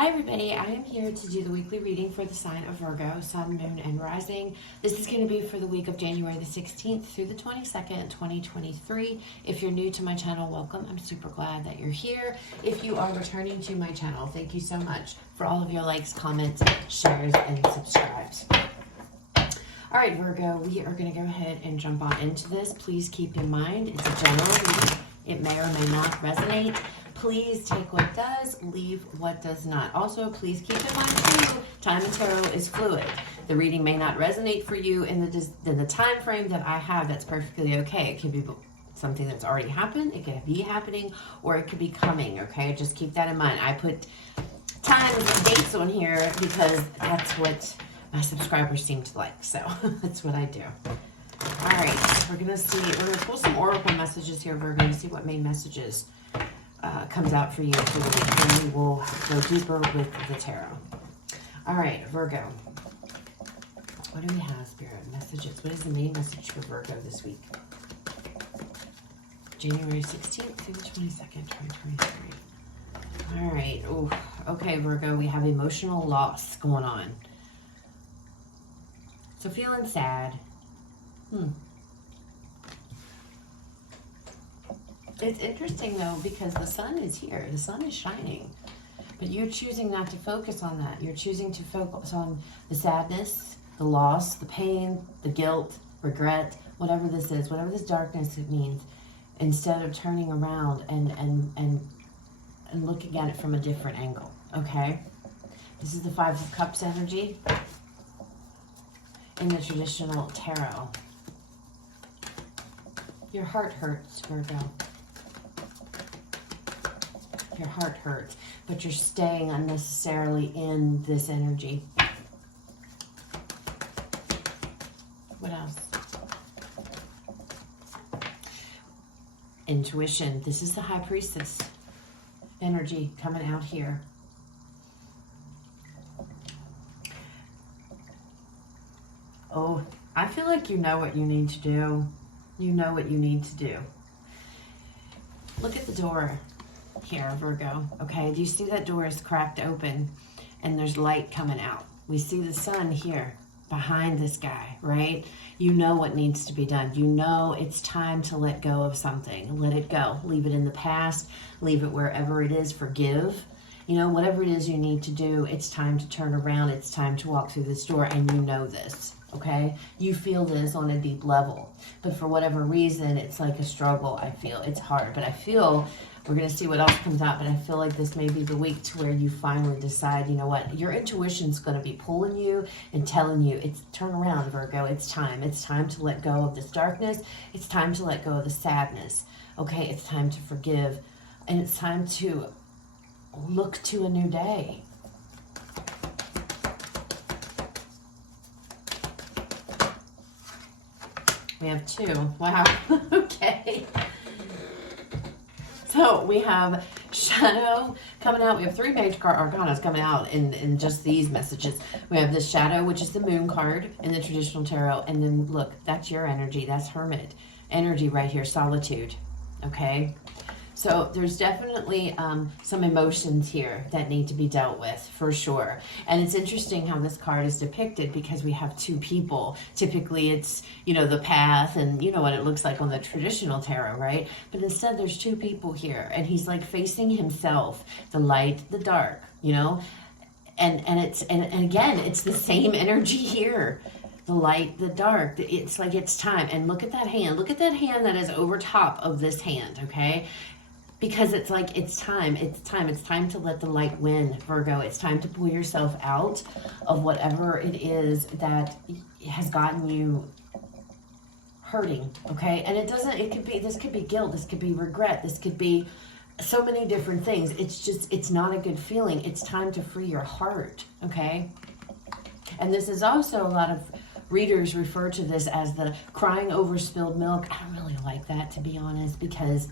Hi everybody, I am here to do the weekly reading for the sign of Virgo, Sun, Moon, and Rising. This is going to be for the week of January the 16th through the 22nd, 2023. If you're new to my channel, welcome. I'm super glad that you're here. If you are returning to my channel, thank you so much for all of your likes, comments, shares, and subscribes. All right, Virgo, we are going to go ahead and jump on into this. Please keep in mind, it's a general reading. It may or may not resonate. Please take what does, leave what does not. Also, please keep in mind too, time and tarot is fluid. The reading may not resonate for you in the time frame that I have. That's perfectly okay. It could be something that's already happened. It could be happening, or it could be coming. Okay, just keep that in mind. I put times and dates on here because that's what my subscribers seem to like. So that's what I do. All right, we're gonna pull some oracle messages here. We're gonna see what main messages comes out for you for the week, and we will go deeper with the tarot. All right, Virgo. What do we have, Spirit? Messages. What is the main message for Virgo this week? January 16th through the 22nd, 2023. All right. Ooh. Okay, Virgo, we have emotional loss going on. So feeling sad. It's interesting, though, because the sun is here. The sun is shining. But you're choosing not to focus on that. You're choosing to focus on the sadness, the loss, the pain, the guilt, regret, whatever this is, whatever this darkness it means, instead of turning around and looking at it from a different angle, okay? This is the Five of Cups energy in the traditional tarot. Your heart hurts, Virgo. Your heart hurts, but you're staying unnecessarily in this energy. What else? Intuition. This is the High Priestess energy coming out here. Oh, I feel like you know what you need to do. You know what you need to do. Look at the door here, Virgo. Okay, do you see that door is cracked open and there's light coming out? We see the sun here behind this guy, right? You know what needs to be done. You know it's time to let go of something. Let it go. Leave it in the past. Leave it wherever it is. Forgive. You know, whatever it is you need to do, it's time to turn around. It's time to walk through this door, and you know this. Okay, you feel this on a deep level, but for whatever reason, it's like a struggle. I feel it's hard, but I feel we're going to see what else comes out, but I feel like this may be the week to where you finally decide, you know what, your intuition's going to be pulling you and telling you, it's turn around, Virgo. It's time to let go of this darkness. It's time to let go of the sadness. Okay, it's time to forgive, and it's time to look to a new day. We have two. Wow. Okay. So we have Shadow coming out. We have three major arcanas coming out in just these messages. We have the Shadow, which is the Moon card in the traditional tarot. And then look, that's your energy. That's Hermit energy right here. Solitude. Okay. So there's definitely some emotions here that need to be dealt with, for sure. And it's interesting how this card is depicted because we have two people. Typically it's, you know, the path and you know what it looks like on the traditional tarot, right? But instead there's two people here and he's like facing himself, the light, the dark, you know? And again, it's the same energy here. The light, the dark, it's like it's time. And look at that hand. Look at that hand that is over top of this hand, okay? Because it's like, it's time to let the light win, Virgo. It's time to pull yourself out of whatever it is that has gotten you hurting, okay? And this could be guilt, this could be regret, this could be so many different things. It's not a good feeling. It's time to free your heart, okay? And this is also, a lot of readers refer to this as the crying over spilled milk. I don't really like that, to be honest, because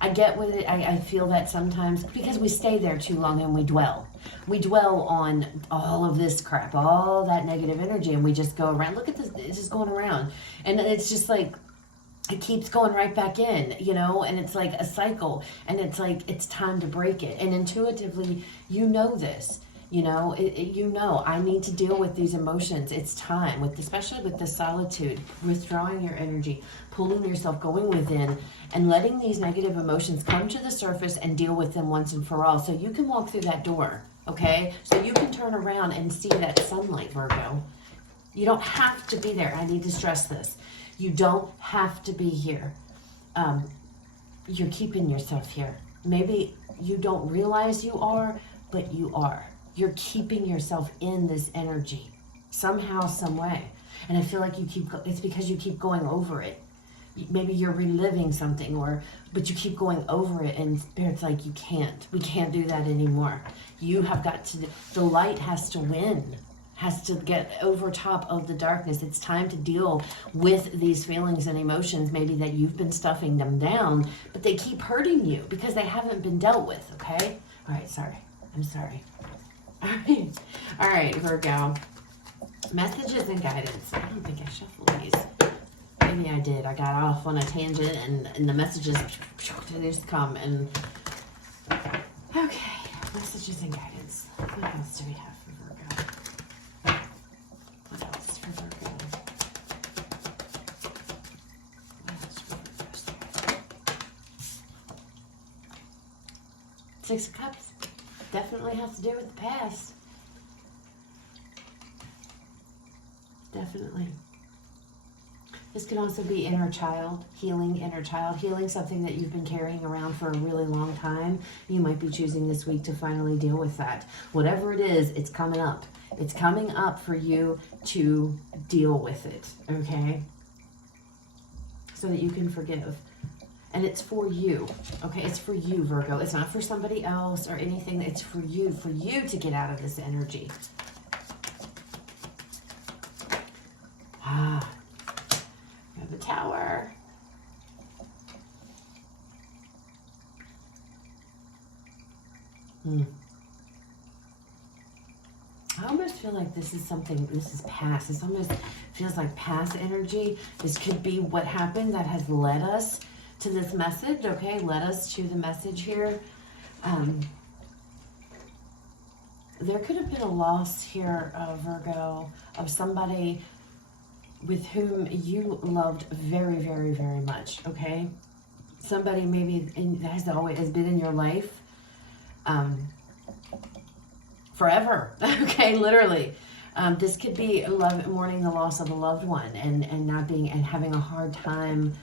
I get with it. I feel that sometimes because we stay there too long and we dwell on all of this crap, all that negative energy, and we just go around. Look at this, it's just going around, and it's just like it keeps going right back in, you know, and it's like a cycle, and it's like it's time to break it. And intuitively, you know this. You know, I need to deal with these emotions. It's time, especially with the solitude, withdrawing your energy, pulling yourself, going within, and letting these negative emotions come to the surface and deal with them once and for all. So you can walk through that door, okay? So you can turn around and see that sunlight, Virgo. You don't have to be there. I need to stress this. You don't have to be here. You're keeping yourself here. Maybe you don't realize you are, but you are. You're keeping yourself in this energy somehow, some way. And I feel like it's because you keep going over it. Maybe you're reliving something, but you keep going over it, and Spirit's like, we can't do that anymore. You have got to, the light has to win, has to get over top of the darkness. It's time to deal with these feelings and emotions, maybe that you've been stuffing them down, but they keep hurting you because they haven't been dealt with, okay? All right, sorry. I'm sorry. All right, Virgo. Messages and guidance. I don't think I shuffled these. Maybe I did. I got off on a tangent, and the messages just come. And okay, messages and guidance. What else do we have for Virgo? What else for Virgo? What else for Virgo? Six of Cups. Definitely has to do with the past. Definitely. This could also be inner child, healing something that you've been carrying around for a really long time. You might be choosing this week to finally deal with that. Whatever it is, it's coming up. It's coming up for you to deal with it, okay? So that you can forgive. And it's for you, okay? It's for you, Virgo. It's not for somebody else or anything. It's for you to get out of this energy. We have the Tower. I almost feel like this is past. This almost feels like past energy. This could be what happened that has led us to this message, okay? Led us to the message here. There could have been a loss here, Virgo, of somebody with whom you loved very, very, very much, okay? Somebody maybe that has been in your life forever, okay? Literally. This could be mourning the loss of a loved one and having a hard time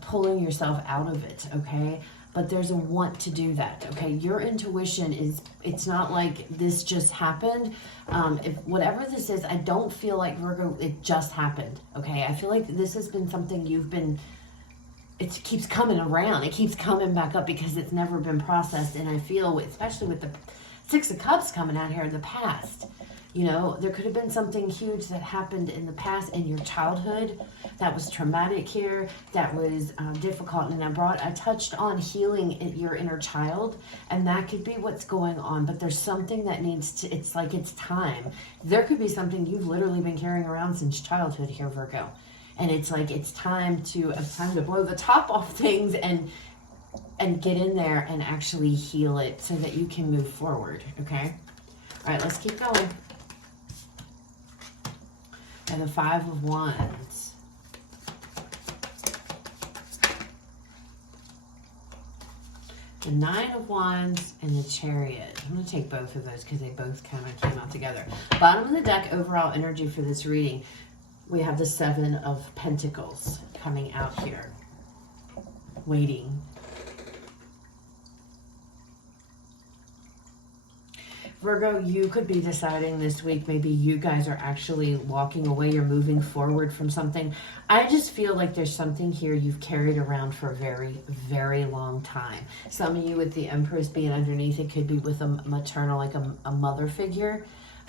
pulling yourself out of it, okay? But there's a want to do that, okay? Your intuition it's not like this just happened. If whatever this is, I don't feel like, Virgo, it just happened, okay? I feel like this has been something it keeps coming around. It keeps coming back up because it's never been processed. And I feel, especially with the Six of Cups coming out here in the past, you know, there could have been something huge that happened in the past in your childhood that was traumatic here, that was difficult. And I touched on healing your inner child, and that could be what's going on. But there's something that it's like it's time. There could be something you've literally been carrying around since childhood here, Virgo. And it's like it's time to blow the top off things and get in there and actually heal it so that you can move forward, okay? All right, let's keep going. And the Five of Wands. The Nine of Wands and the Chariot. I'm going to take both of those because they both kind of came out together. Bottom of the deck, overall energy for this reading. We have the Seven of Pentacles coming out here. Waiting. Virgo, you could be deciding this week, maybe you guys are actually walking away, you're moving forward from something. I just feel like there's something here you've carried around for a very, very long time. Some of you with the Empress being underneath, it could be with a maternal, like a mother figure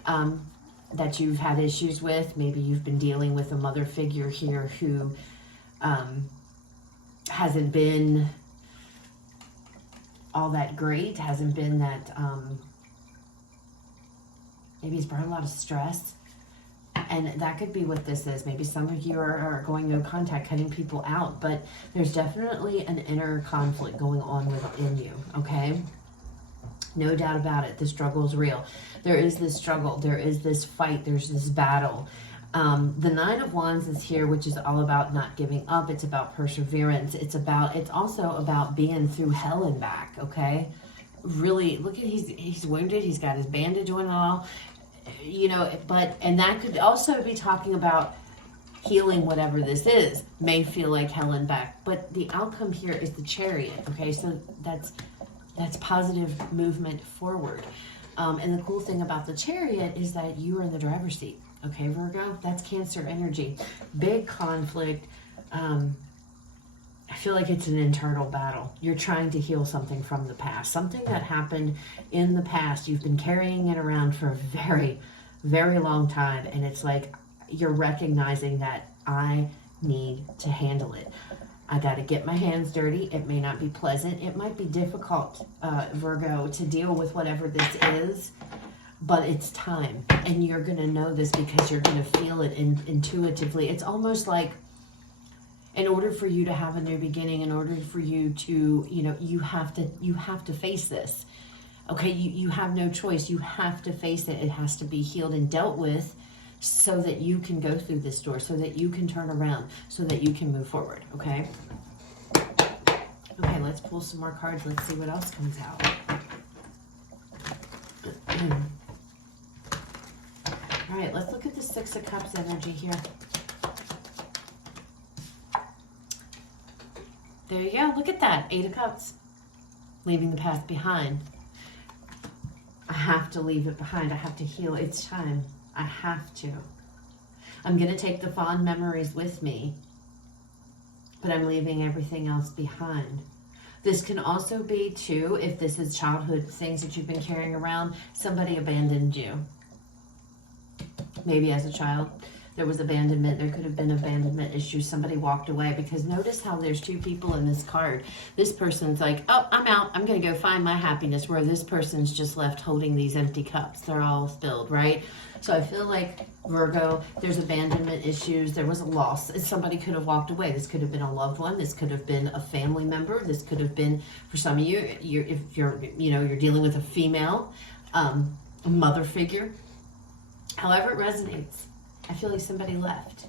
that you've had issues with. Maybe you've been dealing with a mother figure here who hasn't been all that great, hasn't been that... maybe he's brought a lot of stress, and that could be what this is. Maybe some of you are going no contact, cutting people out, but there's definitely an inner conflict going on within you, okay? No doubt about it. The struggle is real. There is this struggle. There is this fight. There's this battle. The Nine of Wands is here, which is all about not giving up. It's about perseverance. It's also about being through hell and back, okay? Really, look at, he's wounded. He's got his bandage on and all, you know, and that could also be talking about healing whatever this is. May feel like hell and back, but the outcome here is the Chariot, okay? So that's positive movement forward. And the cool thing about the Chariot is that you are in the driver's seat. Okay, Virgo, that's Cancer energy. Big conflict. I feel like it's an internal battle. You're trying to heal something from the past. Something that happened in the past. You've been carrying it around for a very, very long time. And it's like you're recognizing that I need to handle it. I got to get my hands dirty. It may not be pleasant. It might be difficult, Virgo, to deal with whatever this is. But it's time, and you're going to know this because you're going to feel it intuitively. It's almost like in order for you to have a new beginning, in order for you to, you know, you have to face this. Okay, you have no choice. You have to face it. It has to be healed and dealt with so that you can go through this door, so that you can turn around, so that you can move forward, okay? Okay, let's pull some more cards. Let's see what else comes out. All right, let's look at the Six of Cups energy here. There you go. Look at that. 8 of Cups. Leaving the past behind. I have to leave it behind. I have to heal. It's time. I have to. I'm going to take the fond memories with me, but I'm leaving everything else behind. This can also be, too, if this is childhood things that you've been carrying around, somebody abandoned you. Maybe as a child, there was abandonment. There could have been abandonment issues. Somebody walked away, because notice how there's 2 people in this card. This person's like, oh, I'm out. I'm going to go find my happiness, where this person's just left holding these empty cups. They're all spilled, right? So I feel like, Virgo, there's abandonment issues. There was a loss. Somebody could have walked away. This could have been a loved one. This could have been a family member. This could have been, for some of you, if you're dealing with a female mother figure. However it resonates, I feel like somebody left.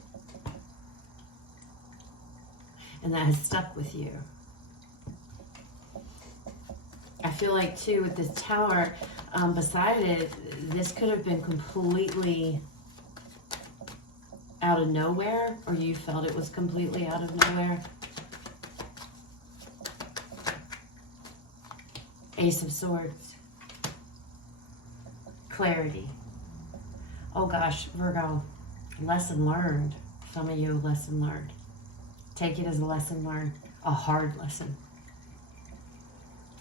And that has stuck with you. I feel like, too, with this Tower beside it, this could have been completely out of nowhere, or you felt it was completely out of nowhere. Ace of Swords. Clarity. Oh gosh, Virgo, lesson learned. Some of you, lesson learned. Take it as a lesson learned, a hard lesson.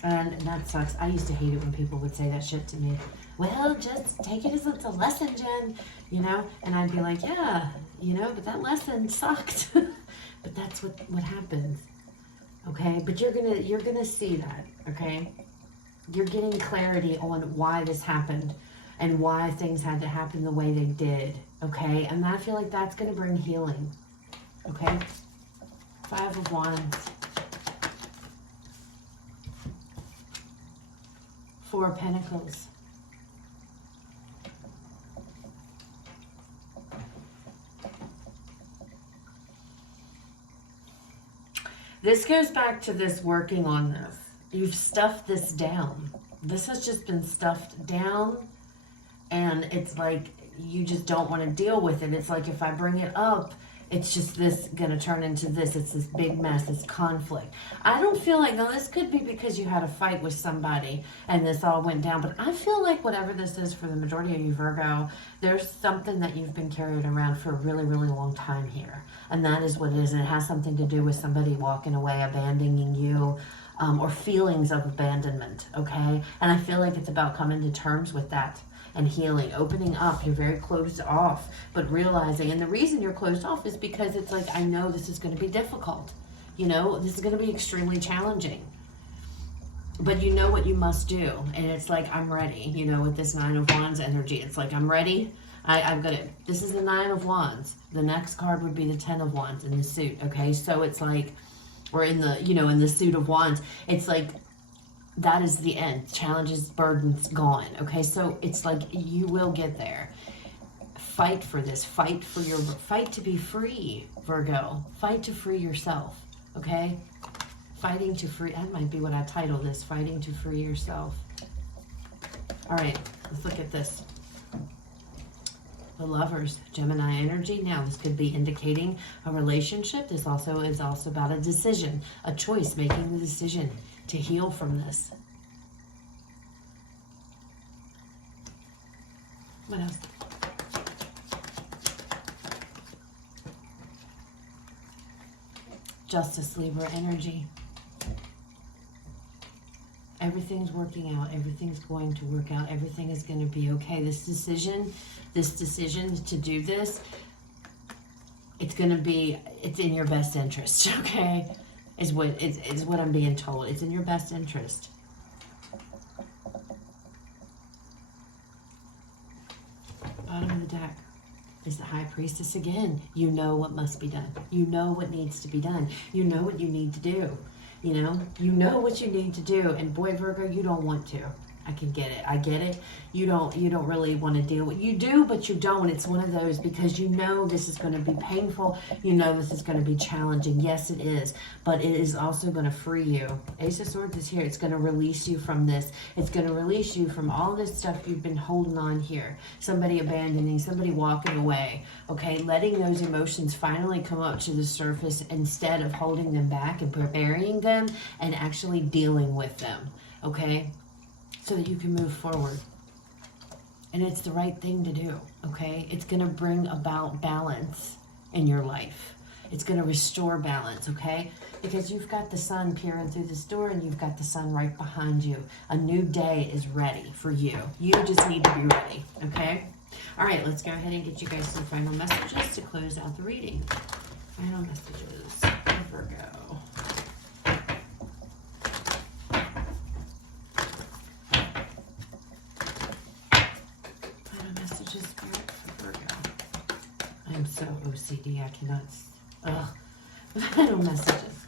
And that sucks. I used to hate it when people would say that shit to me. Well, just take it as it's a lesson, Jen, you know? And I'd be like, yeah, you know, but that lesson sucked. But that's what happens, okay? But you're gonna see that, okay? You're getting clarity on why this happened and why things had to happen the way they did, okay? And I feel like that's going to bring healing, okay? 5 of Wands. 4 of Pentacles. This goes back to this working on this. You've stuffed this down. This has just been stuffed down. And it's like, you just don't want to deal with it. It's like, if I bring it up, it's just this going to turn into this. It's this big mess, this conflict. I don't feel like, now this could be because you had a fight with somebody and this all went down. But I feel like whatever this is for the majority of you, Virgo, there's something that you've been carrying around for a really, really long time here. And that is what it is. And it has something to do with somebody walking away, abandoning you, or feelings of abandonment, okay? And I feel like it's about coming to terms with that. And healing, opening up. You're very closed off, but realizing, and the reason you're closed off is because it's like, I know this is going to be difficult. You know, this is going to be extremely challenging. But you know what you must do. And it's like, I'm ready. You know, with this 9 of Wands energy, it's like, I'm ready. I'm going to, this is the 9 of Wands. The next card would be the 10 of Wands in the suit. Okay. So it's like, or in the, you know, in the suit of Wands, it's like, that is the end. Challenges, burdens, gone. Okay, so it's like you will get there. Fight for this. Fight to be free, Virgo. Fight to free yourself. Okay? Fighting to free. That might be what I title this. Fighting to free yourself. All right, let's look at this. The Lovers, Gemini energy. Now, this could be indicating a relationship. This also is about a decision, a choice, making the decision to heal from this. What else? Justice, Libra energy. Everything's working out. Everything's going to work out. Everything is going to be okay. This decision to do this, it's in your best interest, okay? Is what I'm being told. It's in your best interest. Bottom of the deck is the High Priestess again. You know what must be done. You know what needs to be done. You know what you need to do. You know what you need to do. And boy, Virgo, you don't want to. I can get it. I get it. You don't really want to deal with. You do, but you don't. It's one of those because you know this is going to be painful. You know this is going to be challenging. Yes, it is. But it is also going to free you. Ace of Swords is here. It's going to release you from this. It's going to release you from all this stuff you've been holding on here. Somebody abandoning, somebody walking away. Okay, letting those emotions finally come up to the surface instead of holding them back and burying them and actually dealing with them. Okay? So that you can move forward. And it's the right thing to do, okay? It's going to bring about balance in your life. It's going to restore balance, okay? Because you've got the sun peering through this door and you've got the sun right behind you. A new day is ready for you. You just need to be ready, okay? All right, let's go ahead and get you guys some final messages to close out the reading. Final messages for Virgo. I'm so OCD, I cannot. Final messages.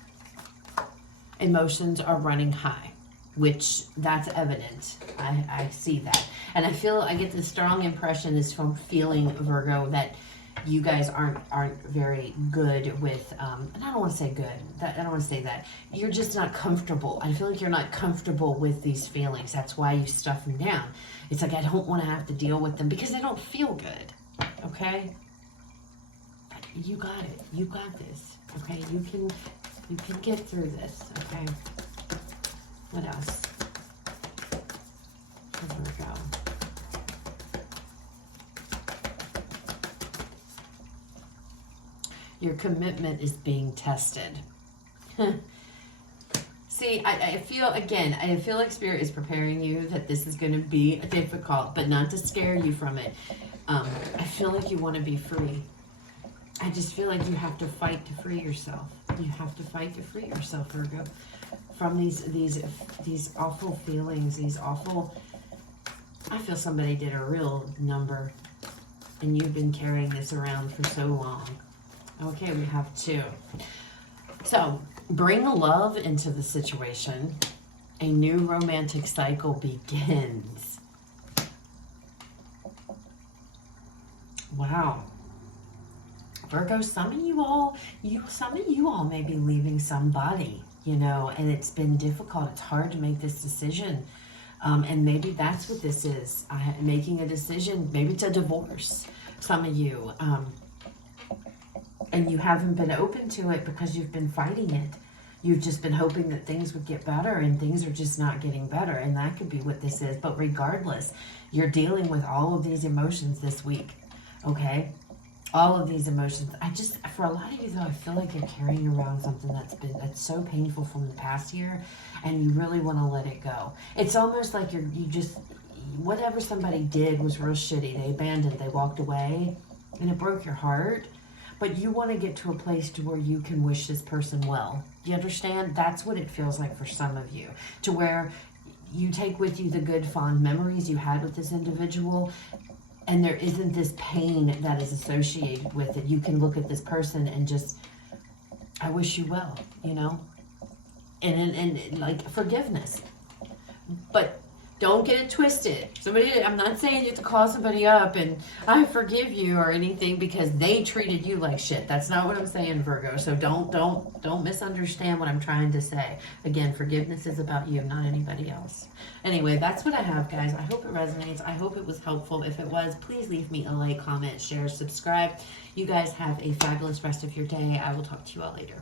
Emotions are running high, which that's evident. I see that. And I get the strong impression is from feeling, Virgo, that you guys aren't very good with, and I don't want to say good. I don't want to say that. You're just not comfortable. I feel like you're not comfortable with these feelings. That's why you stuff them down. It's like I don't want to have to deal with them because they don't feel good. Okay? You got it. You got this. Okay? You can get through this. Okay? What else? Here we go. Your commitment is being tested. See, I feel like Spirit is preparing you that this is going to be difficult, but not to scare you from it. I feel like you want to be free. I just feel like you have to fight to free yourself. You have to fight to free yourself, Virgo, from these awful feelings, these awful... I feel somebody did a real number, and you've been carrying this around for so long. Okay, we have 2. So, bring love into the situation. A new romantic cycle begins. Wow. Virgo, some of you all may be leaving somebody, and it's been difficult. It's hard to make this decision. And maybe that's what this is. Making a decision. Maybe it's a divorce. Some of you. And you haven't been open to it because you've been fighting it. You've just been hoping that things would get better, and things are just not getting better. And that could be what this is. But regardless, you're dealing with all of these emotions this week. Okay? All of these emotions. For a lot of you though, I feel like you're carrying around something that's so painful from the past year, and you really want to let it go. It's almost like whatever somebody did was real shitty. They abandoned, they walked away, and it broke your heart. But you want to get to a place to where you can wish this person well. Do you understand? That's what it feels like for some of you. To where you take with you the good, fond memories you had with this individual, and there isn't this pain that is associated with it. You can look at this person and just, I wish you well, And like forgiveness. But don't get it twisted. I'm not saying you have to call somebody up and I forgive you or anything because they treated you like shit. That's not what I'm saying, Virgo. So don't misunderstand what I'm trying to say. Again, forgiveness is about you, not anybody else. Anyway, that's what I have, guys. I hope it resonates. I hope it was helpful. If it was, please leave me a like, comment, share, subscribe. You guys have a fabulous rest of your day. I will talk to you all later.